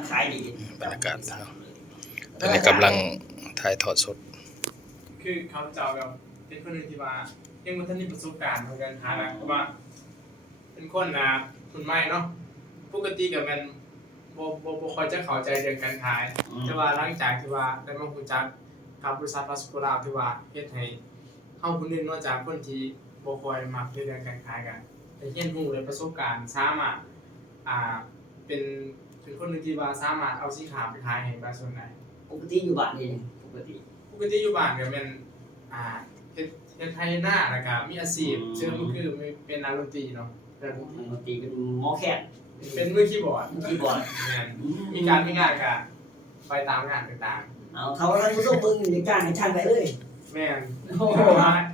มันขายดีบรรยากาศเนาะตอนนี้กำลังถ่ายทอดสดคือเขาจะแบบเป็นคนหนึ่งที่ว่ายังมันท่านมีประสบการณ์ทางการค้านะเพราะว่าเป็นคนนะคนใหม่เนาะปกติกับมันบ่ค่อยจะเข้าใจเรื่องการขายแต่ว่าหลังจากที่ว่าได้มารู้จักกับบริษัทพาสโกลาที่ว่าเฮ็ดให้เฮาผู้นึงนอกจากคนที่บ่ค่อยมักในเรื่องการขายกันได้เรียนรู้ได้ประสบการณ์สามารถเป็นคนหนึ่งที่ว่าสามารถเอาสินค้าไปขายให้ประชาชนได้ปกติอยู่บ้านนี่ปกติอยู่บ้านก็เป็นเฮ็ดไทยหน้าแล้วก็มีอาชีพเสริมคือเป็นนักดนตรีเนาะเป็นดนตรีเป็นหมอแคนเป็นมือคีย์บอร์ดแม่นมีงานก็ไปตามงานต่างๆเอาเขาท่านผู้ชมเบิ่งอยู่จ้างให้ช่างไปเลยแม่นโอ้โห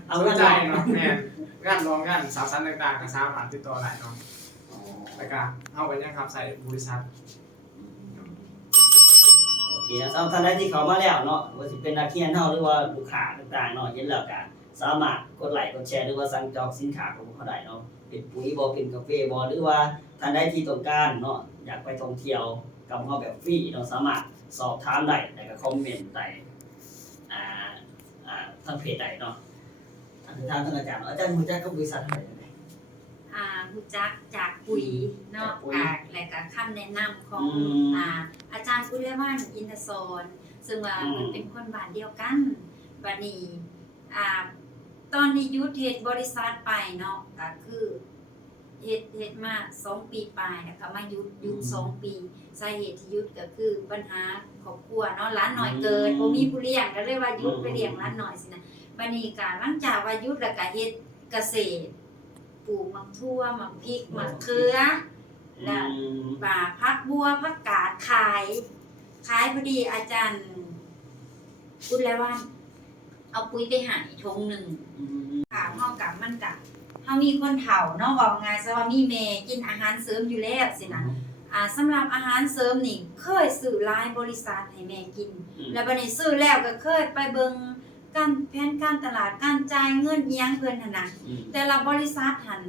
เอาใจเนาะแม่นงานร้องงานสาวสันต่างๆก็สามารถติดต่อได้เนาะแล้วก็เฮาก็ยังครับใส่บริษัทโอเคนะสำหรับท่านใดที่เข้ามาแล้วเนาะว่าสิเป็นนักเรียนเฮาหรือว่าลูกค้าต่างๆเนาะเห็นแล้วก็สามารถกดไลค์กดแชร์หรือว่าสั่งจองสินค้าของพวกเขาได้เนาะเป็นปุ๋ยบ่เป็นกาแฟบ่หรือว่าท่านใดที่ต้องการเนาะอยากไปท่องเที่ยวกับเฮาแบบฟรีเนาะสามารถสอบถามได้แล้วก็คอมเมนต์ใต้ทางเพจได้เนาะทางอาจารย์อาจารย์รู้จักกับบริษัทอะไรรู้จักจากปุ๋ยเนาะและก็คำแนะนำของอาจารย์สุริวัฒน์อินทศรซึ่งว่ามันเป็นคนบ้านเดียวกันบัดนี้ตอนนี้ยุทธเฮ็ดบริษัทไปเนาะก็คือเฮ็ดมา2ปีปลายแล้วก็มายุทธ2ปีสาเหตุที่ยุทธก็คือปัญหาครอบครัวเนาะหลานน้อยเกิดบ่มีผู้เลี้ยงก็เลยว่ายุทธไปเลี้ยงหลานน้อยสินะบัดนี้ก็หลังจากว่ายุทธแล้วก็เฮ็ดเกษตรปลูกมะทั่วมะพริกมะเขือแล้วผักบัวผักกาดขายพอดีอาจารย์พูดแล้วว่าเอาปุ๋ยไปหาถุงนึงค่ะเฮากับมันก็เฮามีคนเฒ่าเนาะว่าง่ายซะว่ามีแม่กินอาหารเสริมอยู่แล้วสินะสำหรับอาหารเสริมนี่เคยซื้อหลายบริษัทให้แม่กินแล้วบัดนี้ซื้อแล้วก็เคยไปเบิ่งการแผนการตลาดการจ่ายเงินอีหยังเพิ่นหั่นน่ะแต่ละบริษัทหั่น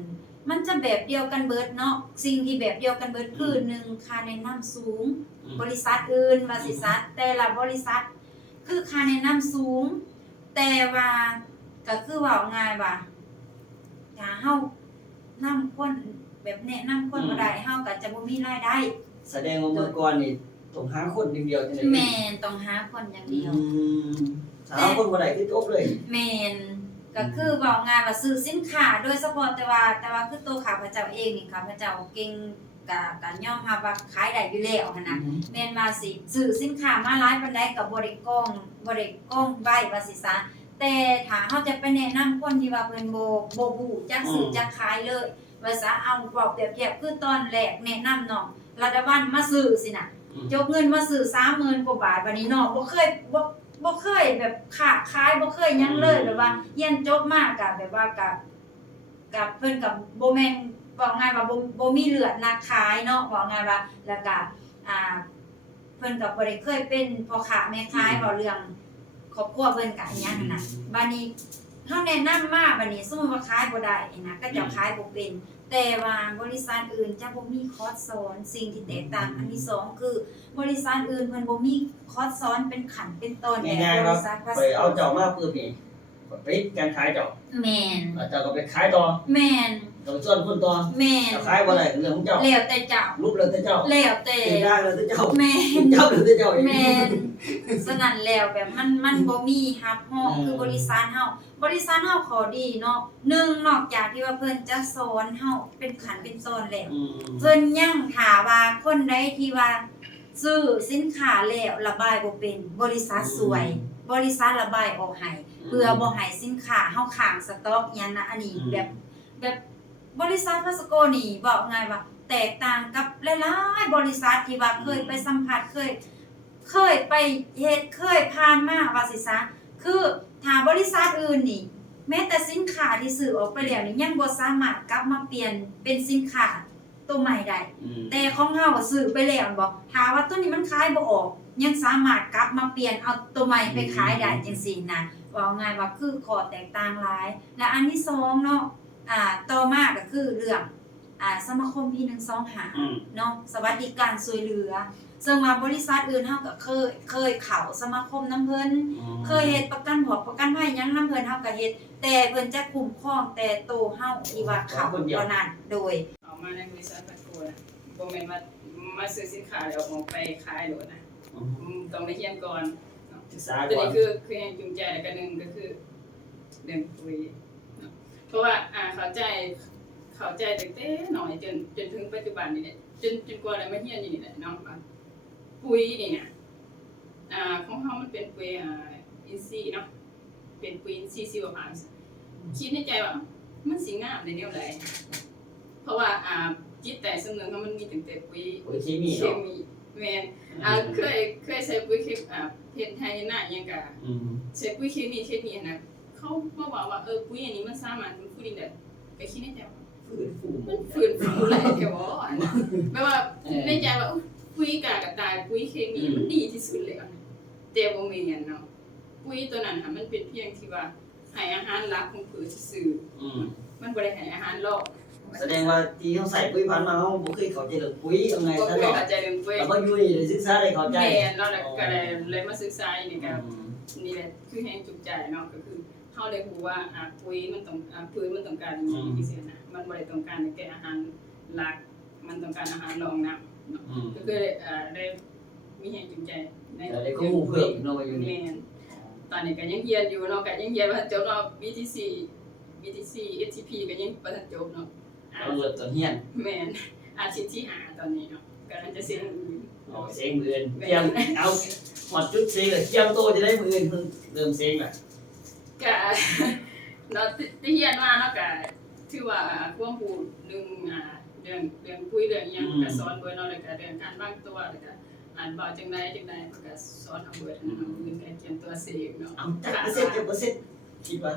มันจะแบบเดียวกันเบิดเนาะสิ่งที่แบบเดียวกันเบิดคือ1ค่าแนะนำสูงบริษัทอื่นว่าสิซะแต่ละบริษัทคือค่าแนะนำสูงแต่ว่าก็คือว่าง่ายว่าถ้าเฮานำคนแบบแนะนำคนบ่ได้เฮาก็จะบ่มีรายได้แสดงว่าเมื่อก่อนนี่ต้องหาคนอย่างเดียวจังได๋แม่นต้องหาคนอย่างเดียวหาคนบ่ได้คือจบเลยแม่นก็คือเว้าง่ายว่าซื้อสินค้าโดยเฉพาะแต่ว่าคือตัวข้าพเจ้าเองนี่ข้าพเจ้าเก่งก็ยอมรับว่าขายได้อยู่แล้วหั่นน่ะแม่นว่าสิซื้อสินค้ามาหลายปานใดก็บ่ได้กองไว้ว่าสิซะแต่ถ้าเฮาจะไปแนะนำคนที่ว่าเพิ่นบ่ฮู้จักซื้อจักขายเลยว่าซะเอาเว้าเปรียบเทียบคือตอนแรกแนะนำน้องระดับวันมาซื้อสิน่ะยกเงินมาซื้อ 30,000 กว่าบาทบัดนี้น้องบ่เคยแบบค้าขายบ่เคยหยังเลยแบบว่าเรียนจบมาก็แบบว่ากับเพิ่นก็บ่แม่นว่าง่ายว่าบ่มีเลือดนักขายเนาะว่าง่ายว่าแล้วก็เพิ่นก็บ่ได้เคยเป็นพ่อค้าแม่ขายเว้าเรื่องครอบครัวเพิ่นก็อิหยังนั่นน่ะบัดนี้เฮาแนะนำมาบัดนี้สมมุติว่าขายบ่ได้นะก็จะขายบ่เป็นแต่ว่าบริษัทอื่นจะบ่มีคอร์สสอนสิ่งที่แตกต่างอันที่2คือบริษัทอื่นเพิ่นบ่มีคอร์สสอนเป็นขั้นเป็นตอนแบบบริษัทไปเอาเจ้ามาปึ๊บนี่ไปการขายเจ้าแม่นเจ้าก็ไปขายต่อแม่นต้องส่วนคนต่อแม่นขายบ่ได้เรื่องของเจ้าแล้วแต่เจ้ารูปแล้วแต่เจ้าแล้วแต่ได้แล้วแต่เจ้าแม่นเจ้าแล้วแต่เจ้าแม่นฉะนั้นแล้วแบบมันบ่มีฮับฮ้อคือบริษัทเฮาขอดีเนาะ1นอกจากที่ว่าเพิ่นจะสอนเฮาเป็นขั้นเป็นตอนแล้วเพิ่นยังถ้าว่าคนใดที่ว่าซื้อสินค้าแล้วระบายบ่เป็นบริษัทสวยบริษัทระบายออกให้เพื่อบ่ให้สินค้าเฮาค้างสต็อกอิหยังนะอันนี้แบบบริษัทพาสโกนี่บอกง่ายว่าแตกต่างกับหลายๆบริษัทที่ว่าเคยไปสัมผัสเคยไปเฮ็ดเคยผ่านมาว่าสิซะคือถ้าบริษัทอื่นนี่แม้แต่สินค้าที่ซื้อออกไปแล้วนี่ยังบ่สามารถกลับมาเปลี่ยนเป็นสินค้าตัวใหม่ได้แต่ของเฮาซื้อไปแล้วบ่ถ้าว่าตัวนี้มันขายบ่ออกยังสามารถกลับมาเปลี่ยนเอาตัวใหม่ไปขายได้จังซี่นะว่าง่ายว่าคือข้อแตกต่างหลายและอันที่2เนาะต่อมาก็คือเรื่องสมาคมพี่125เนาะสวัสดิการช่วยเหลือ ซึ่งมาบริษัทอื่นเฮาก็เคยเข้าสมาคมน้ำเพิ่นเคยเฮ็ดประกันประกันภัยหยังน้ำเพิ่นเฮาก็เฮ็ดแต่เพิ่นจะคุ้มครองแต่โตวเฮาที่ว่าเข้าตัวนั้นโดย เอามาในบริษัทพัดโกนะบ่แม่นว่ามาซื้อสินค้าแล้วออกไปขายโลดนะต้องได้เรียนก่อนเนาะ ศึกษา ตัว ก่อน นี้คือให้จูงใจกันหนึงก็คือเรื่องปุ๋ยเนาะเพราะว่าเข้าใจตั้งแต่น้อยจนถึงปัจจุบันนี่แหละจนกว่าได้มาเรียนอยู่นี่แหละเนาะว่าปุ๋ยนี่เนี่ยของเฮามันเป็นปุ๋ยอินทรีย์เนาะเป็นปุ๋ยอินทรีย์ชีวภาพคิดในใจว่ามันสิงามได้แนวใดเพราะว่าจิตแต่สำนึกมันมีตั้งแต่ปุ๋ย ปุ๋ยเคมี เค เนาะ มีแม่นเคยใช้ปุ๋ยเคมีเฮ็ดให้หน้าหยังก็ใช้ปุ๋ยเคมีนะเขามาบอกว่าปุ๋ยอันนี้มันสามารถฟื้นฟูดินได้ก็คิดในใจว่า ฟื้นฟู มันฟื้นฟูแหละแค่ว่าแปลว่าในใจว่าปุ๋ยกากระต่ายปุ๋ยเคมีมันดีที่สุดแล้วนะแต่บ่แม่นเนาะปุ๋ยตัวนั้นค่ะมันเป็นเพียงที่ว่าให้อาหารหลักของพืชซื่อมันบ่ได้ให้อาหารรอบ แสดงว่าที่เขาใส่ปุ๋ยพันธุ์มาเขาบ่เคยเข้าใจเรื่องปุ๋ยยังไง บ่ ซะ เคย เนาะ เข้าใจเรื่องปุ๋ย แล้วก็อยู่นี่ได้ศึกษาได้เข้าใจ แม่เนาะแล้วก็เลยมาศึกษานี่ก็นี่แหละคือแห่งจูงใจเนาะก็คือเฮาได้รู้ว่าปุ๋ยมันต้องปุ๋ยมันต้องการอย่างนี้ซี่นะมันบ่ได้ต้องการแค่อาหารหลักมันต้องการอาหารรองน้ำเนาะก็คือได้มีแห่งจูงใจใน ได้ข้อมูลเพิ่มเนาะว่าอยู่นี่ แม่นตอนนี้ก็ยังเรียนอยู่เนาะก็ยังเรียนว่าจบเนาะ BTC STP ก็ยังบ่ทันจบเนาะ ต้องเริ่มต้นเฮียน แม่นอาชีพที่หาตอนนี้เนาะกำลังจะเสียงอื่น เอาเสียงมืออื่นเตรียมเอาหมดจุดเสียงเลยเตรียมโตจะได้มืออื่นเพิ่งเริ่มเสียงแหละ ก็เนาะที่เรียนมาเนาะก็ถือว่าความรู้เรื่องเรื่องคุยเรื่องอิหยังก็สอนเบิดเนาะแล้วก็เรื่องการวางตัวแล้วก็อ่านเบาจังไดมันก็สอนเอาเบิดเนาะอื่นก็เตรียมตัวเสกเนาะ เอาจักเปอร์เซ็นต์จักเปอร์เซ็นต์คิดว่า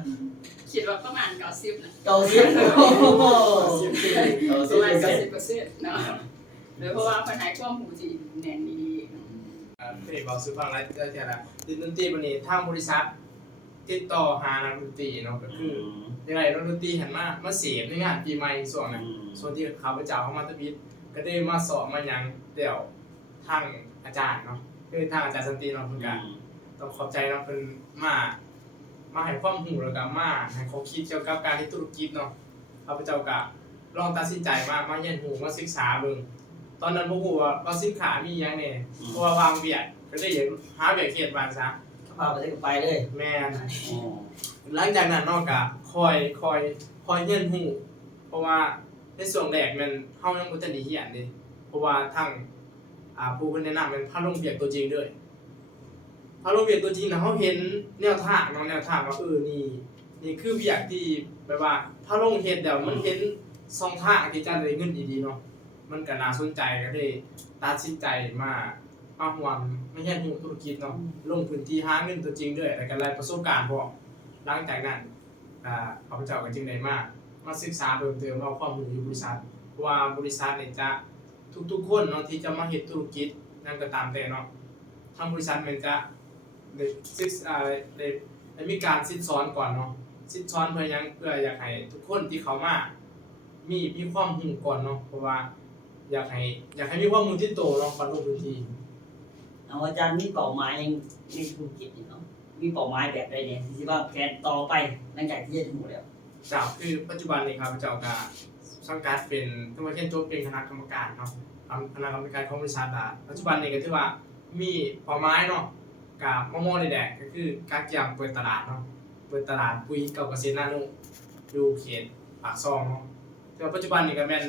คิดว่าประมาณ90นะ 90โอ้โห ประมาณ 90% 90%เนาะโดยเพราะว่าเพิ่นให้ความรู้ที่แน่นดีๆเนาะ เพลงบอกซื้อฟังไรเท่าไหร่ดนตรีวันนี้ทางบริษัทติดต่อหานักดนตรีเนาะก็คือยังไงนักดนตรีหันมาเสียบในงานปีใหม่ส่วนนั้นส่วนที่ข้าพเจ้าเข้ามาตะบิดก็ได้มาสอบมายังเดี่ยวทางอาจารย์เนาะคือทางอาจารย์สันติเนาะเพิ่นก็ต้องขอบใจเนาะเพิ่นมาให้ความรู้แล้วก็มาให้เขาคิดเกี่ยวกับการที่ธุรกิจเนาะข้าพเจ้าก็ลองตัดสินใจมาเรียนรู้มาศึกษาเบิ่งตอนนั้นบ่ฮู้ว่าสินค้ามีหยังแน่เพราะว่าวางเวียดก็ได้อยากหาเวียดเฮ็ดบ้านซะ พาไปไปเลย แม่นหลังจากนั้นเนาะก็คอยเรียนรู้เพราะว่าในช่วงแรกมันเฮายังบ่ทันได้เรียนเด้เพราะว่าทั้งผู้เพิ่นแนะนำมันพาลงเวียดตัวจริงเด้อพาลงเวียดตัวจริงน่ะเฮาเห็นแนวทางเนาะแนวทางว่านี่คือเวียดที่แบบว่าพาลงเฮ็ดแล้วมันเห็นช่องทางที่จะได้เงินดีๆเนาะมันก็น่าสนใจก็เลยตัดสินใจมาห่วงไม่ใช่ธุรกิจเนาะลงพื้นที่หาเงินตัวจริงด้วยแล้วก็รายประสบการณ์พอหลังจากนั้นข้าพเจ้าก็จึงได้มาศึกษาเพิ่มเติมเอาความรู้อยู่บริษัทเพราะว่าบริษัทเนี่ยจะทุกๆคนเนาะที่จะมาเฮ็ดธุรกิจนั่นก็ตามแต่เนาะทางบริษัทมันจะได้ศึกษาได้มีการซิดซ้อนก่อนเนาะซิดซ้อนเพื่ออยากให้ทุกคนที่เขามามีความรู้ก่อนเนาะเพราะว่าอยากให้มีความรู้ที่โตเนาะก่อนลงพื้นที่ เอาอาจารย์มีเป้าหมายในธุรกิจนี่เนาะมีเป้าหมายแบบใดเนี่ยที่ว่าแผนต่อไปหลังจากที่เรียนรู้แล้ว เจ้าคือปัจจุบันนี้ครับเจ้าก็สังกัดเป็นตัวเช่นตัวเป็นคณะกรรมการเนาะคณะกรรมการของบริษัทปัจจุบันนี้ก็ถือว่ามีเป้าหมายเนาะกับมอแดงก็คือการเตรียมเปิดตลาดเนาะเปิดตลาดปุ๋ยเก่าเกษตรนาโนอยู่เขตปากซองเนาะแต่ปัจจุบันนี้ก็แม่น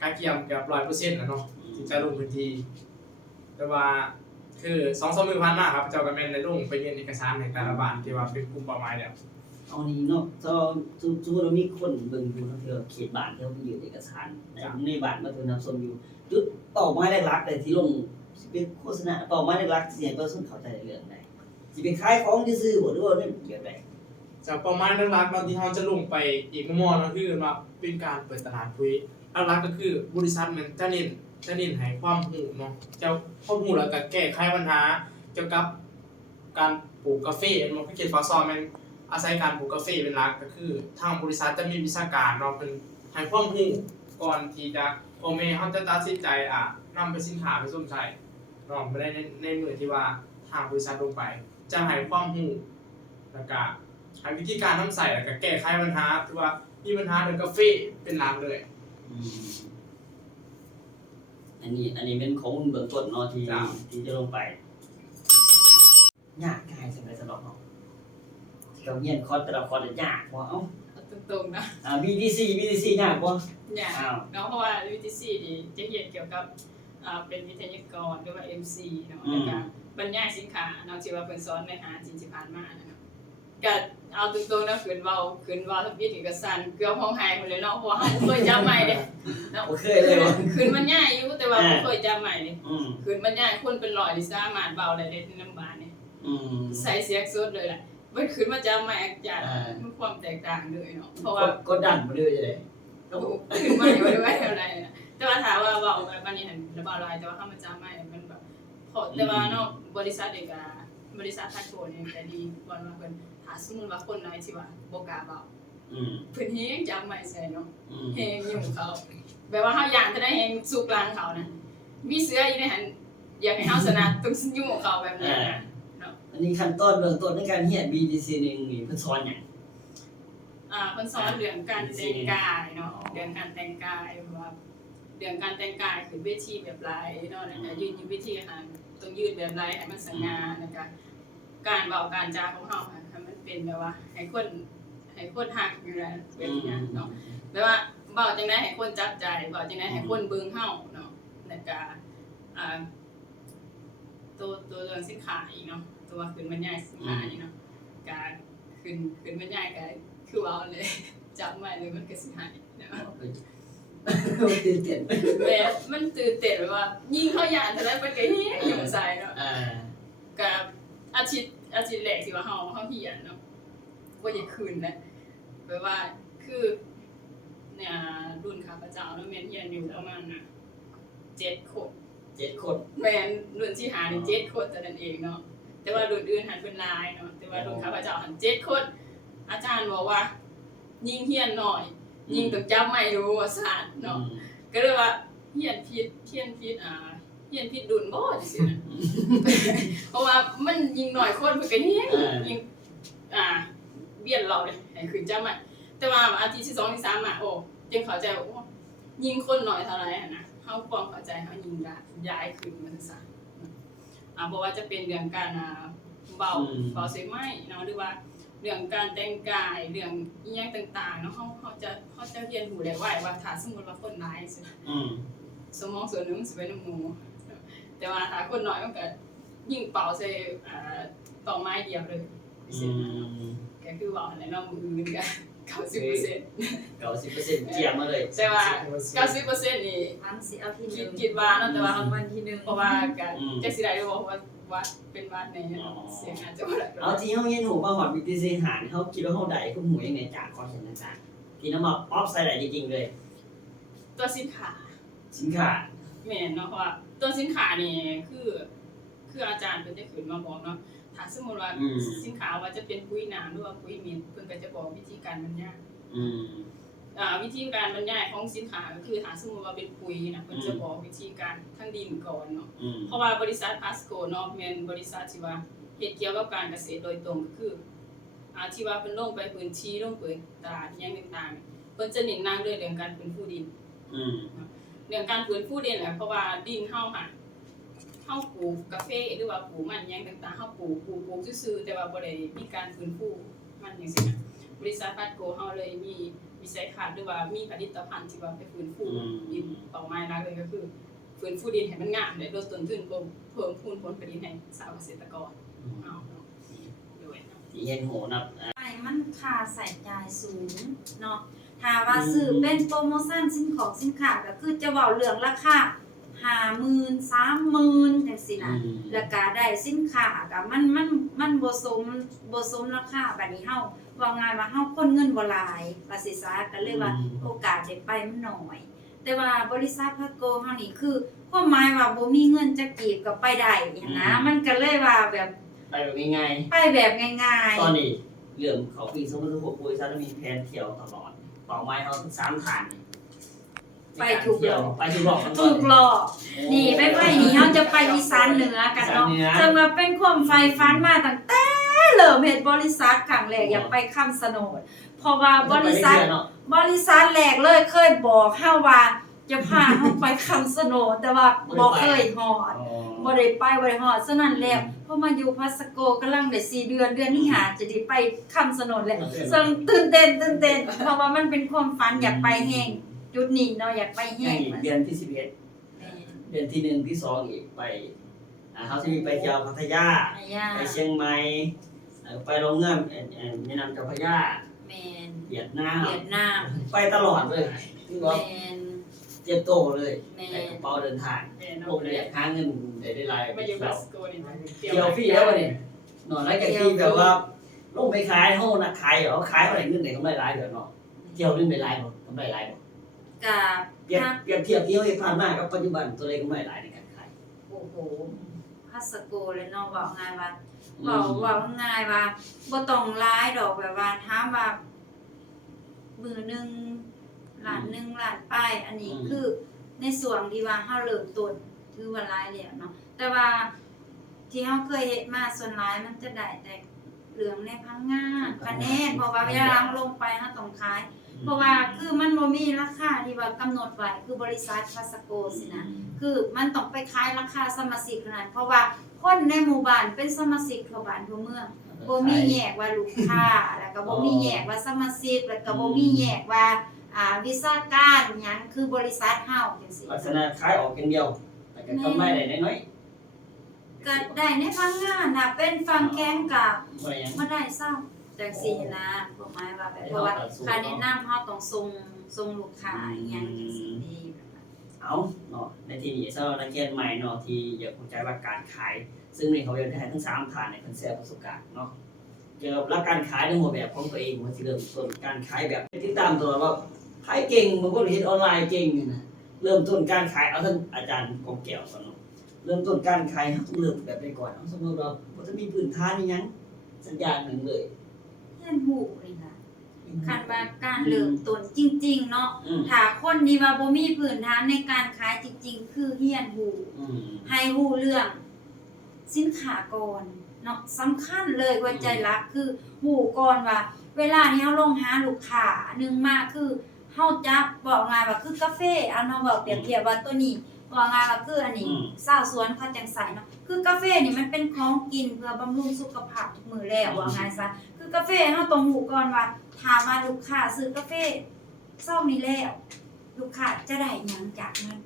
การเตรียมเกือบ 100% แล้วเนาะที่จะลงพื้นที่แต่ว่าคือ2-3 มื้อผ่านมาครับเจ้าก็แม่นได้ลงไปยื่นเอกสารให้แต่ละบ้านที่ว่าเป็นกลุ่มเป้าหมายแล้ว เอานี่เนาะสมมุติเรามีคนเบิ่งอยู่เนาะที่เขตบ้านที่เขาไปยื่นเอกสารในบ้านมาถือนำส่งอยู่จุดเป้าหมายหลักๆเลยที่ลงสิเป็นโฆษณาเป้าหมายหลักๆที่ให้ประชาชนเข้าใจเรื่องใดสิเป็นขายของซื่อๆบ่หรือว่าเรื่องเกี่ยวใด จากเป้าหมายหลักๆบางที่เราจะลงไปอีกมุมมองก็คือว่าเป็นการเปิดตลาดปุ๋ยหลักๆก็คือบริษัทมันจะเน้นให้ความรู้เนาะเจ้าความรู้แล้วก็แก้ไขปัญหาเกี่ยวกับการปลูกกาแฟเนาะเขตปากซอยมันอาศัยการปลูกกาแฟเป็นหลักก็คือทางบริษัทจะมีวิชาการเนาะเพิ่นให้ความรู้ก่อนที่จะพ่อแม่เฮาจะตัดสินใจนำไปสินค้าไปส่งใช้ เนาะบ่ได้ในมือที่ว่าทางบริษัทลงไปจะให้ความรู้แล้วก็ให้วิธีการทำใส่แล้วก็แก้ไขปัญหาที่ว่ามีปัญหาเรื่องกาแฟเป็นหลักเลย อันนี้เป็นข้อมูลเบื้องต้นเนาะที่จะลงไปยากง่ายสำหรับเนาะที่เราเรียนคอร์สแต่ละคอร์สยากบ่เอ้า ตรงๆนะ BTC ยากบ่ เนี่ย อ้าว เนาะเพราะว่า VTC นี่จะเรียนเกี่ยวกับเป็นวิทยากรหรือว่า MC เนาะแล้วก็บรรยายสินค้าเนาะที่ว่าเพิ่นสอนในหาจริงที่ผ่านมานะครับก็เอาตรงๆนะขืนเว้าทำเอกสารเกือบห้องไห้หมดเลยเนาะเพราะว่าเฮาบ่เคยจำใหม่เด้เนาะ บ่เคยเลยบ่ ขืนมันง่ายอยู่แต่ว่าบ่เคยจำใหม่เลย อืม ขืนมันง่ายคนเป็นร้อยนี่สามารถเว้าได้ในน้ำบานนี่ ใส่เสียงสดเลยแหละมันขึ้นมาจะใหม่จากมันความแตกต่างเลยเนาะเพราะว่าก ดดันบ่เลยจังได๋ ขึ้นมาอยู่ด้วยอะไรนะแต่ว่าถามว่าเว้าแบบอันนี้หันระบายลายแต่ว่าถ้ามันจะใหม่มันแบบพอแต่ว่าเนาะบริษัทเอกบริษัททัดโกเนี่ยแต่ดีบ่ว่าเพิ่นถ้าสมมุติว่าคนไหนที่ว่าบ่กล้าเว้าเพิ่นเฮงจำใหม่ใส่เนาะเฮงยุ่งเขาแบบว่าเฮาอยากจะได้เฮงสู่กลางเขานะมีเสืออยู่ในหันอยากให้เฮาชนะต้องยุ่งเขาแบบนี้นะ อันนี้ขั้นตอนเบื้องต้นในการเรียน BTC นี่เพิ่นสอนหยัง เพิ่นสอนเรื่องการแต่งกายเนาะเรื่องการแต่งกายว่าเรื่องการแต่งกายคือเวทีแบบไรเนาะแล้วก็ยืนอยู่เวทีต้องยืนแบบไรให้มันสง่าแล้วก็การเว้าการจาของเฮาให้มันเป็นแบบว่าให้คนฮักอยู่แล้วแบบนี้เนาะแบบว่าเว้าจังได๋ให้คนจับใจเว้าจังได๋ให้คนเบิ่งเฮาเนาะแล้วก็ตัวเรื่องสินค้าอีกเนาะตัวขึ้นบรรยายสินค้าอีกเนาะการขึ้นบรรยายก็คือว่าเลย จับใหม่เลยมันก็สิหายเนาะ ตื่นเต้น แบบมันตื่นเต้นแบบว่ายิงเข้าย่านแต่แล้วมันก็เฮ้ยอยู่ใส่เนาะกับอาทิตย์แรกที่ว่าเฮาเฮียนเนาะบ่ได้คืนนะแบบว่าคือเนี่ยรุ่นข้าพเจ้าเนาะแม่นเฮียนอยู่ประมาณน่ะ7 คน 7 คน แม่นรุ่นที่หานี่7 คนเท่านั้นเองเนาะแต่ว่ารุ่นอื่นหันเพิ่นหลายเนาะแต่ว่ารุ่นข้าพเจ้าหัน7 คนอาจารย์บอกว่ายิงเฮียนหน่อยยิงต้องจำไม่รู้ว่าศาสตร์เนาะก็เลยว่าเฮียนผิดเฮียนผิดดุลบ่จังซี่นะเพราะว่ามันยิงหน่อยคนเพิ่นก็ยิงเบียดเราเลยให้ขึ้นจำไม่แต่ว่าอาทิตย์ที่2ที่3มาโอ้จึงเข้าใจว่ายิงคนหน่อยเท่าไหร่นะเฮาความเข้าใจเฮายิงย้ายขึ้นมาซะเพราะว่าจะเป็นเรื่องการเบาเสียงไม้เนาะหรือว่าเรื่องการแต่งกายเรื่องอีหยังต่างๆเนาะเขาจะเรียนรู้ได้ไว้ว่าถ้าสมมุติว่าคนร้ายสิสมองส่วนหนึงมันสิไปนำหมู่แต่ว่าถ้าคนน้อยมันก็ยิงเป่าใส่ต่อไม้เดียวเลยสิก็คือว่าแล้วเนาะมืออื่นก็ 90% 90%เกี่ยมาเลย แต่ว่า 90%นี่ ทั้งสิเอาที่ คิดว่าเนาะแต่ว่า วันที่1เพราะว่าก็จักสิได้บ่ว่าวัดเป็นวัดในเสียงอาจจะบ่ได้ เอาที่เฮาเรียนรู้มาฮอด BTC หารเฮาคิดว่าเฮาได้คือหูยังไงจากคอร์สต่างๆที่นำมาป๊อปใส่ได้จริงๆเลย ตัวสินค้า สินค้า แม่นเนาะเพราะว่าตัวสินค้านี่คืออาจารย์เพิ่นจะขึ้นมาบอกเนาะถ้าสมมุติว่าสินค้าว่าจะเป็นปุ๋ยน้ำหรือว่าปุ๋ยเม็ดเพิ่นก็จะบอกวิธีการบรรยายวิธีการบรรยายของสินค้าก็คือถ้าสมมุติว่าเป็นปุ๋ยนะเพิ่นจะบอกวิธีการทั้งดินก่อนเนาะเพราะว่าบริษัทพาสโกเนาะแม่นบริษัทที่ว่าเฮ็ดเกี่ยวกับการเกษตรโดยตรงก็คือที่ว่าเพิ่นลงไปพื้นที่ลงเปิดตลาดอีหยังต่างๆเพิ่นจะเน้นหนักเรื่องการฟื้นฟูดินเรื่องการฟื้นฟูดินแหละเพราะว่าดินเฮาปลูกกาแฟหรือว่าปลูกมันหยังต่างๆเฮาปลูกซื่อๆแต่ว่าบ่ได้มีการฟื้นฟูมันจังซี่นะบริษัทพาสโกเฮาเลยมีวิสัยทัศน์หรือว่ามีผลิตภัณฑ์ที่ว่าไปฟื้นฟูดินเป้าหมายหลักเลยก็คือฟื้นฟูดินให้มันงามได้ลดต้นทุนเพิ่มพูนผลผลิตให้ชาวเกษตรกรของเฮาเนาะด้วยเนาะ ที่เห็นหูนับ ไปมันค่าใส่จ่ายสูงเนาะถ้าว่าซื้อเป็นโปรโมชั่นสินค้าก็คือจะเว้าเรื่องราคา50,000 30,000จังซี่นะแล้วก็ได้สินค้าก็มันบ่สมราคาบัดนี้เฮาว่าง่ายว่าเฮาคนเงินบ่หลายว่าสิซะก็เลยว่าโอกาสได้ไปมันน้อยแต่ว่าบริษัทพาโกเฮานี่คือความหมายว่าบ่มีเงินจะกีบก็ไปได้อย่างนะมันก็เลยว่าแบบ ไปแบบง่าย ไปแบบง่าย ๆตอนนี้เรื่องเขาปี2016บริษัทมีแผนเที่ยวตลอดเป้าหมายเฮา3ฐาน ไปถูกหลอก ไปถูกหลอก ถูกหลอกนี่ไปนี่เฮาจะไปอีสานเหนือกันเนาะซึ่งว่าเป็นความใฝ่ฝันมาตั้งแต่เริ่มเฮ็ดบริษัทครั้งแรกอยากไปคำสนดเพราะว่าบริษัทแรกเลยเคยบอกเฮาว่าจะพาเฮาไปคำสนดแต่ว่าบ่เคยฮอดบ่ได้ไปบ่ได้ฮอดฉะนั้นแล้วพอมาอยู่พัสโกกำลังได้4เดือนที่5จะได้ไปคำสนดแล้วซึ่งตื่นเต้นเพราะว่ามันเป็นความฝันอยากไปแฮงจุดนี้เนาะอยากไปแฮง เดือนที่11เดือนที่1ที่2อีกไปเขาจะมีไปเที่ยวพัทยาไปเชียงใหม่ไปโรงแรมแม่น้ำเจ้าพระยา แม่น เวียดนาม ไป ตลอดเลยคือว่า แม่น เจ็บโตเลย แม่ ใส่กระเป๋าเดินทาง แม่ ล เนาะ งเรียนหาเงินได้หลาย มาอยู่ เที่ บั ยว สโกนี่ เที่ยวฟรีแล้ววันนี้นอนแล้วจากที่แบบว่าลงไปขายห้องนะขายเอาขายอะไรเงินไหนกำไรหลายเดี๋ยวเนาะเที่ยวนึงได้หลายบ่กำไรหลายบ่ กับ เปรียบเทียบที่เฮาเฮ็ดผ่านมากับปัจจุบันตัวเลขกำไรหลายในการขาย โอ้โหพัสโกเลยเนาะบอกง่ายว่าบอกง่ายว่าบ่ต้องร้ายดอกแบบว่าถามว่ามือหนึงล้านหนึงล้านป้ายอันนี้คือในส่วนที่ว่าเฮาเริ่มต้นคือว่าร้ายแล้วเนาะแต่ว่าที่เฮาเคยเฮ็ดมาส่วนร้ายมันจะได้แต่เหลืองในพังงานคะแนนเพราะว่าเวลาเราลงไปเฮาต้องขาย เพราะว่าคือมันบ่มีราคาที่ว่ากำหนดไว้คือบริษัทพัสโกสินะคือมันต้องไปขายราคาสมาชิกเท่านั้นเพราะว่าคนในหมู่บ้านเป็นสมาชิกทั่วบ้านทั่วเมืองบ่มีแยกว่าลูกค้าแล้วก็บ่มีแยกว่าสมาชิกแล้วก็บ่มีแยกว่าวิชาการหยังคือบริษัทเฮาจังซี่ ลักษณะขายออกอย่างเดียวแต่ก็กำไรได้น้อย ก็ได้ในพังงานน่ะเป็นฟังแข้งกับ ๆบ่ได้หยัง บ่ได้เศร้าจังซี่นะบ่หมายว่าแบบเพราะว่าค่าแนะนำเฮาต้องส่งลูกค้าอีหยังจังซี่ดี เอาเนาะในที่นี้สำหรับนักเรียนใหม่เนาะที่อยากเข้าใจหลักการขาย ซึ่งนี่เขาเรียนให้ทั้ง3ฐานในเพิ่นแชร์ประสบการณ์เนาะเกี่ยวกับหลักการขายในหัวแบบของตัวเองว่าสิเริ่มต้นการขายแบบติดตามตัวว่าขายเก่งบางคนเฮ็ดออนไลน์เก่งนี่นะเริ่มต้นการขายเอาท่านอาจารย์กองแก้วสอนเนาะเริ่มต้นการขายเราต้องเริ่มแบบใดก่อนเอาสมมุติว่าบ่จะมีพื้นฐานอีหยังสัญญาณหนึ่งเลย เรียนรู้นี่ค่ะคันว่าการเริ่มต้นจริงๆเนาะ ถ้าคนที่ว่าบ่มีพื้นฐานในการขายจริงๆ คือเรียนรู้ให้รู้เรื่องสินค้าก่อนเนาะสำคัญเลยหัวใจหลักคือรู้ก่อนว่า เวลาที่เฮาลงหาลูกค้านึงมาคือเฮาจับบอกง่ายว่าคือกาแฟเอาเนาะบอกเปรียบเทียบว่าตัวนี้บอกง่ายว่าคืออันนี้ชาวสวนเขาจังใส่เนาะคือกาแฟนี่มันเป็นของกินเพื่อบำรุงสุขภาพทุกมื้อแล้วว่าง่ายซะคือกาแฟเฮาต้องรู้ก่อนว่าถ้ามาลูกค้าซื้อกาแฟเช้านี้แล้วลูกค้าจะได้หยังจากมัน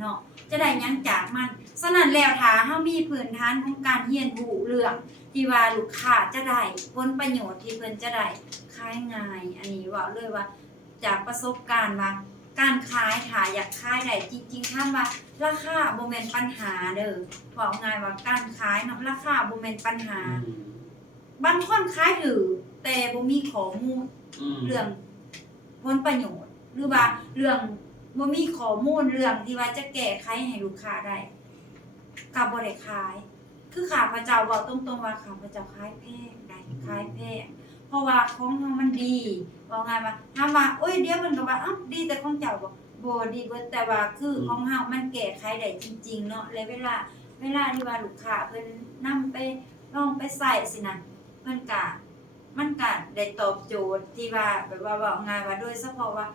เนาะจะได้หยังจากมันฉะนั้นแล้วถ้าเฮามีพื้นฐานของการเรียนรู้เรื่องที่ว่าลูกค้าจะได้ผลประโยชน์ที่เพิ่นจะได้ขายง่ายอันนี้ว่าเลยว่าจากประสบการณ์ว่าการขายถ้าอยากขายได้จริงๆถามว่าราคาบ่แม่นปัญหาเด้อบอกง่ายว่าการขายเนาะราคาบ่แม่นปัญหาบางคนขายถือแต่บ่มีข้อมูลเรื่องผลประโยชน์หรือว่าเรื่องบ่มีข้อมูลเรื่องที่ว่าจะแก้ไขให้ลูกค้าได้ก็บ่ได้ขายคือข้าพเจ้าบอกตรงๆว่าข้าพเจ้าขายแพงได้ขายแพงเพราะว่าของเฮามันดีบอกง่ายว่าถามว่าโอ๊ยเดี๋ยวมันก็ว่าอ้าวดีแต่ของเจ้าบ่ดีเบิดแต่ว่าคือของเฮามันแก้ไขได้จริงๆเนาะและเวลาที่ว่าลูกค้าเพิ่นนำไปลองไปใส่สินะมันก็ได้ตอบโจทย์ที่ว่าแบบว่าบอกง่ายว่าโดยเฉพาะว่า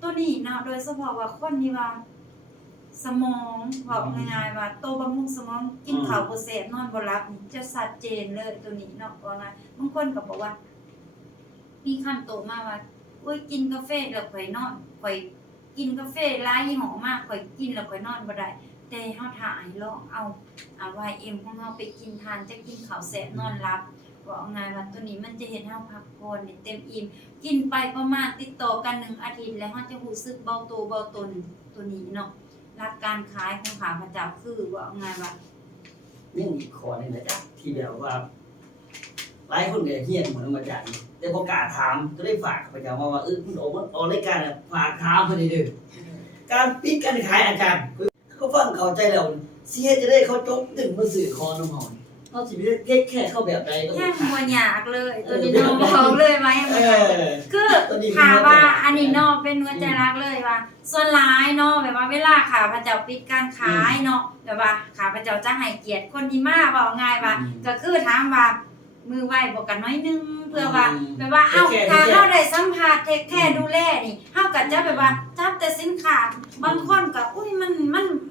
ตัวนี้เนาะโดยเฉพาะว่าคนที่ว่าสมองบอกง่ายๆว่าโตบำรุงสมองกินข้าวบ่แซ่บนอนบ่หลับนี่จะชัดเจนเลยตัวนี้เนาะว่าง่ายบางคนก็บอกว่ามีคำโตมาว่าโอ๊ยกินกาแฟแล้วข่อยนอนข่อยกินกาแฟหลายยี่ห้อมากข่อยกินแล้วข่อยนอนบ่ได้แต่เฮาถ้าให้ลองเอา YM ของเฮาไปกินทานจะกินข้าวแซ่บนอนหลับบอกง่ายว่าตัวนี้มันจะเฮ็ดให้เฮาพักผ่อนได้เต็มอิ่มกินไปประมาณติดต่อกัน1อาทิตย์แล้วเฮาจะรู้สึกเบาตัวเบาตนตัวนี้เนาะหลักการขายของข้าพเจ้าคือว่าง่ายว่า นี่อีกข้อนึงนะจ๊ะที่แบบว่าหลายคนก็เฮียนเหมือนอาจารย์แต่บ่กล้าถามก็ได้ฝากข้าพเจ้ามาว่าคุณโอมาออกรายการน่ะฝากถามเพิ่นนี่เด้อการปิดการขายอาจารย์เขาฟังเข้าใจแล้วสิเฮ็ดจะได้เขาจบถึงมาซื้อคอนำเฮา เขาสิไปแค่เข้าแบบใดก็ แค่ บ่ บ่ยากเลยตัวนี้น้องบอกเลยไหม เออ คือถามว่าอันนี้เนาะเป็นหัวใจรักเลยว่า ส่วนร้ายเนาะแบบว่าเวลาข้าพเจ้าปิดการขายเนาะแบบว่าข้าพเจ้าจะให้เกียรติคนที่มาเว้าง่ายว่า ก็คือถามว่ามือไหวบอกกันน้อยนึงเพื่อว่าแบบว่าเอ้าถ้าเฮาได้สัมภาษณ์เทคแค่ดูแลนี่เฮาก็จะแบบว่าจับแต่สินค้าบางคนก็อุ้ยมัน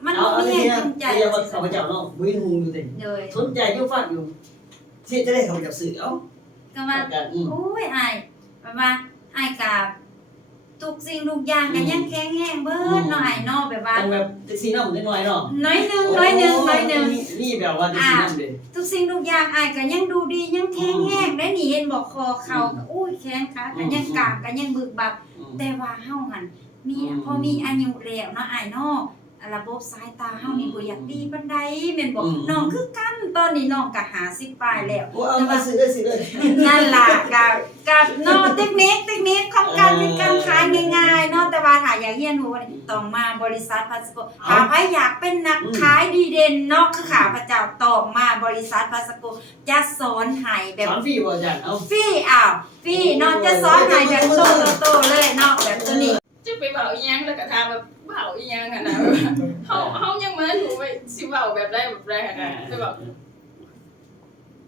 บ่มีแรงจูงใจ แต่ว่าข้าพเจ้าเนาะบ่ฮู้อยู่ติ เลย สนใจอยู่ฟังอยู่สิจะได้ข้าพเจ้าซื้อเอ้า ก็ว่า กัน โอ้ยอ้ายแบบว่าอ้ายก็ทุกสิ่งทุกอย่างก็ยังแข็งแรงเบิดเนาะอ้ายเนาะแบบว่า ต้องแบบจังซี่นำน้อยๆเนาะ น้อยหนึงนี่แบบว่าจังซี่นำเด้ ทุกสิ่งทุกอย่างอ้ายก็ยังดูดียังแข็งแรงได้นี่เห็นบอกคอเข่าก็อุ้ยแขนขาก็ยังกล้ามก็ยังบึกบัก แต่ว่าเฮาหันมีพอมีอายุแล้วเนาะอ้ายเนาะระบบสายตาเฮานี่บ่อยากดีปานใดแม่นบ่น้องคือกันตอนนี้น้องก็50ปลายแล้ว โอ้เอามาซื้อเลย นั่นล่ะกับเนาะเทคนิคของการเป็นการขายง่ายๆเนาะแต่ว่าถ้าอยากเรียนรู้ต้องมาบริษัทพาสโกถ้าใครอยากเป็นนักขายดีเด่นเนาะคือข้าพเจ้าต้องมาบริษัทพาสโกจะสอนให้แบบ สอนฟรีบ่อาจารย์เอา ฟรีฟรีเนาะจะสอนให้แบบโตเลยเนาะแบบตัวนี้ จะไปเว้าอีหยังแล้วก็ถามว่าเว้าอีหยังหั่นน่ะเฮายังมารู้ว่าสิเว้าแบบใดหั่นน่ะไปบอก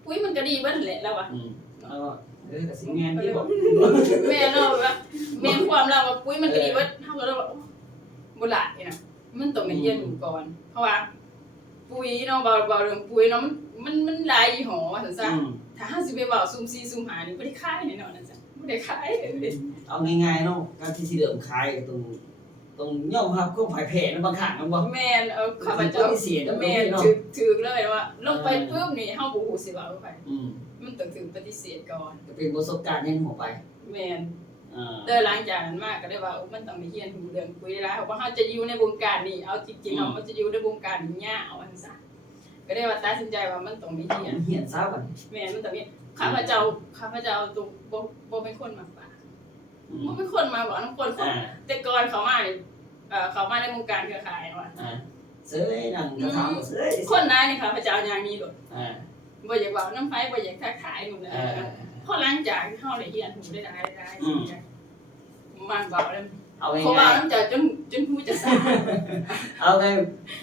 อุ้ยมันก็ดีเบิดนั่นแหละแล้วว่ะ แล้วก็ก็สิงานที่บ่ แม่เนาะว่าแม่ความเราว่าปุ้ยมันก็ดีเบิดเฮาก็เลยว่าบ่หลายนะมันต้องได้เรียนรู้ก่อนเพราะว่าปุ๋ยเนาะเว้าเรื่องปุ๋ยเนาะมันหลายยี่ห้อว่าซั่นซะถ้าเฮาสิไปเว้าซุ่ม4ซุ่ม5นี่บ่ได้ขายแน่นอนนะจ๊ะบ่ได้ขายเลย เอาง่ายๆเนาะการที่สิเริ่มขายก็ต้องยอมรับความพ่ายแพ้นะบางครั้งมันบ่ แม่นข้าพเจ้าแม่นถึกเลยว่าลงไปปุ๊บนี่เฮาบ่ฮู้สิเว้าไปมันต้องถึงปฏิเสธก่อน ก็เป็นประสบการณ์ยังหัวไป แม่นหลังจากนั้นมาก็ได้ว่ามันต้องได้เรียนรู้เรื่องปุ๋ยแล้วเพราะว่าเฮาจะอยู่ในวงการนี้เอาจริงๆเฮาจะอยู่ในวงการนี้ยาวว่าซั่นซะก็ได้ว่าตัดสินใจว่ามันต้องได้เรียน เฮียนซะบัด แม่มันต้องมีข้าพเจ้าตัวบ่เป็นคนมาป่าบ่เป็นคนมาบอกน้ำคนแต่ก่อนเขามานี่เขามาในวงการเครือข่ายว่า เสยนั่งกระทำเสย คนนั้นนี่ข้าพเจ้าอย่างนี้โดด อ่า บ่อยากเว้าน้ำไผบ่อยากทักทายนู่นน่ะพอหลังจากเฮาได้เรียนรู้ได้มันเว้าแล้ว เอา เพราะว่า ง่าย น้ำเจ้าจนฮู้จะสา ๆเอาไง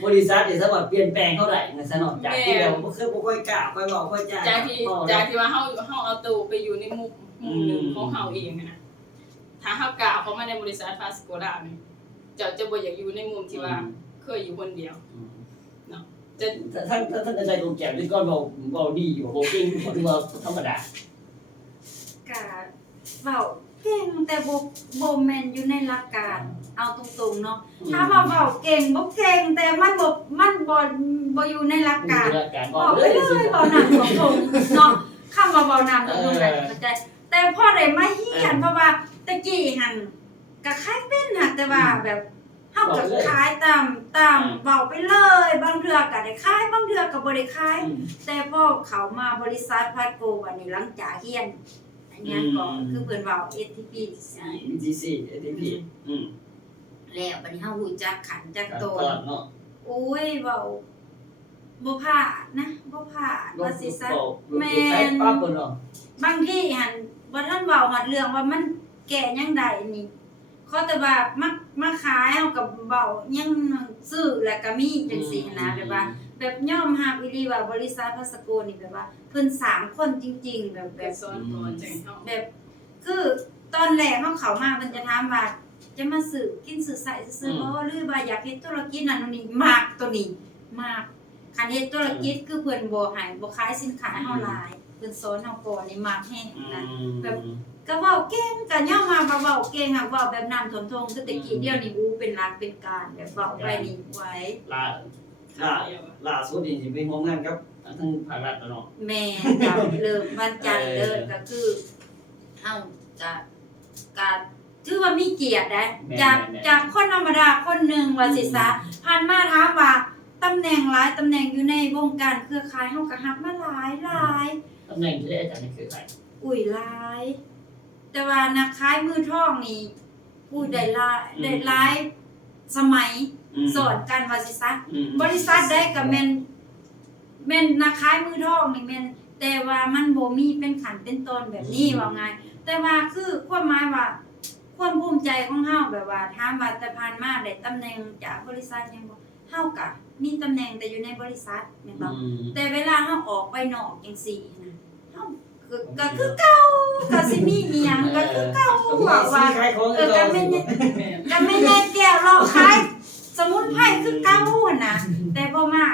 บริษัทนี่สำหรับเปลี่ยนแปลงเท่าไหร่นะซะเนาะจากที่เราบ่เคยบ่ค่อยกล้าค่อยเว้าค่อยจ่าย จากที่ว่าเฮาเอาตัวไปอยู่ในมุมนึงของเฮาเองนะถ้าเฮากล้าเข้ามาในบริษัทฟาสโกดานี่เจ้าจะบ่อยากอยู่ในมุมที่ว่าเคยอยู่คนเดียวเนาะจะ ท่านอาจารย์โรงแรมนี่ก็เว้าดีอยู่บ่เก่งบ่ถือว่าธรรมดา ก็เว้าเก่งแต่บ่แม่นอยู่ในหลักการเอาตรงๆเนาะถ้าว่าเว้าเก่งบ่เก่งแต่มันบ่อยู่ในหลักการ การ บบ อ อก ก เล เลย ย เว้านำตรงๆเนาะคำว่าเว้านำตรงๆเข้าใจแต่พอได้มาเฮียนเพราะว่าตะกี้หั่นก็คล้ายเป็นหั่นแต่ว่าแบบเฮาก็ขายตามเว้าไปเลยบางเทื่อก็ได้ขายบางเทื่อก็บ่ได้ขาย แต่พอเขามาบริษัทพัดโกวันนี้หลังจากเฮียนอันนี้ก็คือเพิ่นเว้า ATP BTC ATP แล้วบัดนี้เฮาฮู้จักขันจักโต ก่อนเนาะ โอ้ยเว้าบ่พลาดนะบ่พลาดว่าสิซะ แม่นปั๊บเพิ่นเนาะ บางทีหั่นบ่ทันเว้าฮอดเรื่องว่ามันแก้ยังไดนี่ขอแต่ว่ามาขายเฮาก็เว้ายังซื้อแล้วก็มีจังซี่นะแบบยอมรับอีหลีว่าบริษัทพัสโกนี่แบบว่าเพิ่น3คนจริงๆแบบ สอนก่อนจังเฮา แบบคือตอนแรกเขาเข้ามาเพิ่นจะถามว่าจะมาซื้อกินซื้อใส่ซื้อบ่หรือว่าอยากเฮ็ดธุรกิจนั่นนี่มากตัวนี้มากคันเฮ็ดธุรกิจคือเพิ่นบ่ให้บ่ขายสินค้าเฮาหลายเพิ่นสอนเฮาก่อนนี่มากแฮงนะก็เว้าเก่งก็ยอมรับว่าเว้าเก่งอ่ะเว้าแบบน้ำท่วมทงคือแต่กี้เดียวนี่อู้เป็นหลักเป็นการแบบเว้าไปนี่ไว้ ล่าสุดนี่สิเป็นโรงงานกับทั้งภาครัฐเนาะ แม่ก็เริ่มวันจันทร์เด้อก็คือเฮาจะการถือว่ามีเกียรตินะจากคนธรรมดาคนหนึ่งว่าสิซะผ่านมาถามว่าตำแหน่งหลายตำแหน่งอยู่ในวงการเครือข่ายเฮาก็รับมาหลาย ตำแหน่งที่ได้อาจารย์นี่คือใคร อุ้ยหลายแต่ว่านักขายมือทองนี่อุ้ยได้หลายสมัยสอนกันว่าสิซะบริษัทใดก็แม่น แม่นนักขายมือทองนี่แม่นแต่ว่ามันบ่มีเป็นขั้นเป็นตอนแบบนี้ว่าไงแต่ว่าคือความหมายว่าความภูมิใจของเฮาแบบว่าถามว่าแต่ผ่านมาได้ตำแหน่งจากบริษัทยังบ่เฮาก็มีตำแหน่งแต่อยู่ในบริษัทแม่นบ่แต่เวลาเฮาออกไปนอกจังซี่นะเฮาก็คือเก่าก็สิมีอีหยังก็คือเก่าว่าก็แม่นก็แม่นยายแก้วเราขายสมุนไพรคือเก่าน่ะแต่พอมา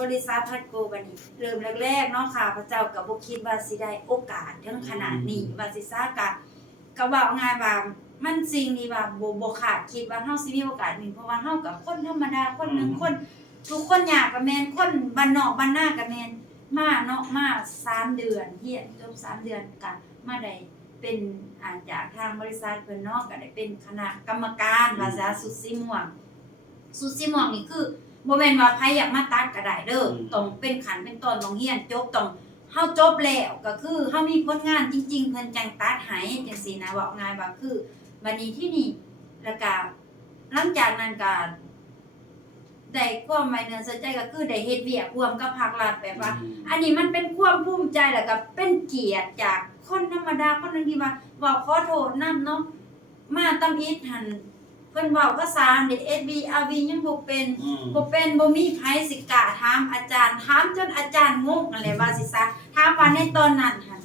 บริษัทพัดโกบัดนี้เริ่มแรกๆเนาะค่ะพระเจ้าก็บ่คิดว่าสิได้โอกาสถึงขนาดนี้ว่าสิซากะก็เว้าง่ายว่ามันสิ่งที่ว่าบ่คาดคิดว่าเฮาสิมีโอกาสนี้เพราะว่าเฮาก็คนธรรมดาคนหนึงคนทุกคนยากก็แม่นคนบ้านนอกบ้านนาก็แม่นมาเนาะมา3เดือนเฮียนจบ3เดือนก็มาได้เป็นจากทางบริษัทเพิ่นเนาะก็ได้เป็นคณะกรรมการว่าซะสุดสีม่วงนี่คือบ่แม่นว่าไผอยากมาตัดก็ได้เด้อต้องเป็นขั้นเป็นตอนต้องเรียนจบต้องเฮาจบแล้วก็คือเฮามีผลงานจริงๆเพิ่นจังตัดให้จังซี่นะเว้าง่ายว่าคือบัดนี้ที่นี่แล้วก็หลังจากนั้นก็ได้ความไว้เนื้อเชื่อใจก็คือได้เฮ็ดเวียกร่วมกับภาครัฐแบบว่าอันนี้มันเป็นความภูมิใจแล้วก็เป็นเกียรติจากคนธรรมดาคนนึงที่ว่าเว้าขอโทษนำเนาะมาตำอิดหั่นเพิ่นเว้าภาษาเด็ก SB RV ยังบ่เป็นบ่มีไผสิกล้าถามอาจารย์ถามจนอาจารย์งงอะไรว่าสิซะถามว่าในตอนนั้นหั่น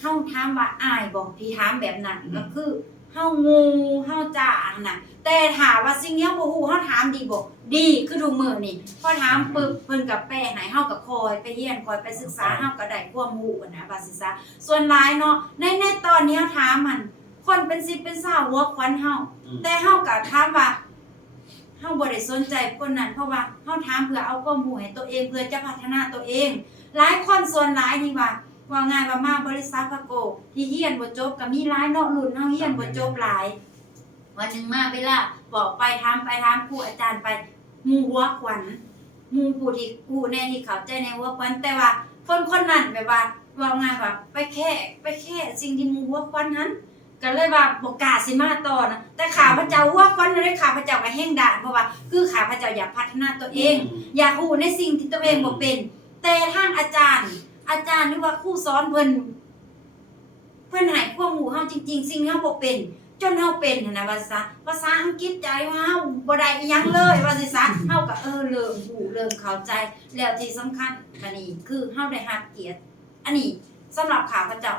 เฮาถามว่าอายบ่ที่ถามแบบนั้นก็คือเฮางูเฮาจ้าน่ะแต่ถ้าว่าสิ่งนี้บ่ฮู้เฮาถามดีบ่ดีคือทุกมื้อนี่พอถามปึ๊บเพิ่นก็แปลให้เฮาก็คอยไปเรียนคอยไปศึกษาเฮาก็ได้ความรู้นะว่าสิซะส่วนหลายเนาะในตอนนี้ถามมันคนเป็น10เป็น20หัวขวัญเฮาแต่เฮาก็ถามว่าเฮาบ่ได้สนใจคนนั้นเพราะว่าเฮาถามเพื่อเอาความรู้ให้ตัวเองเพื่อจะพัฒนาตัวเองหลายคนส่วนหลายนี่ว่าง่ายว่ามาบริษัทพระโกที่เรียนบ่จบก็มีหลายเนาะรุ่นเฮาเรียนบ่จบหลายวันนึงมาเวลาบอกไปถามครูอาจารย์ไปหมู่หัวขวัญหมู่ผู้ที่ผู้แน่ที่เข้าใจในหัวขวัญแต่ว่าคนนั้นแบบว่าง่ายว่าไปแค่สิ่งที่หมู่หัวขวัญนั้นก็เลยว่าบ่กล้าสิมาต่อนะแต่ข้าพเจ้าหัวขวัญนั้นข้าพเจ้าก็แห้งด่านเพราะว่าคือข้าพเจ้าอยากพัฒนาตัวเองอยากรู้ในสิ่งที่ตัวเองบ่เป็นแต่ทางอาจารย์หรือว่าครูสอนเพิ่นให้ความรู้เฮาจริงๆสิ่งที่เฮาบ่เป็นจนเฮาเป็นหั่นน่ะว่าซะภาษาอังกฤษใจว่าเฮาบ่ได้อีหยังเลยว่าสิซะเฮาก็เริ่มรู้เริ่มเข้าใจแล้วที่สำคัญอันนี้คือเฮาได้รับเกียรติอันนี้สำหรับข้าพเจ้า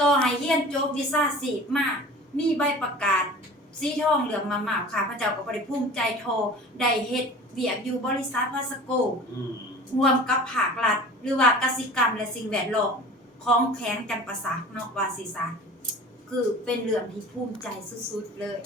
ต่อให้เรียนจบวิชาชีพมามีใบประกาศสีทองเหลืองมากๆข้าพเจ้าก็บ่ได้ภูมิใจโทได้เฮ็ดเวียกอยู่บริษัทพาสโกร่วมกับภาครัฐหรือว่ากสิกรรมและสิ่งแวดล้อมของแขวงจำปาสักเนาะว่าสิซะคือเป็นเรื่องที่ภูมิใจสุดๆเลย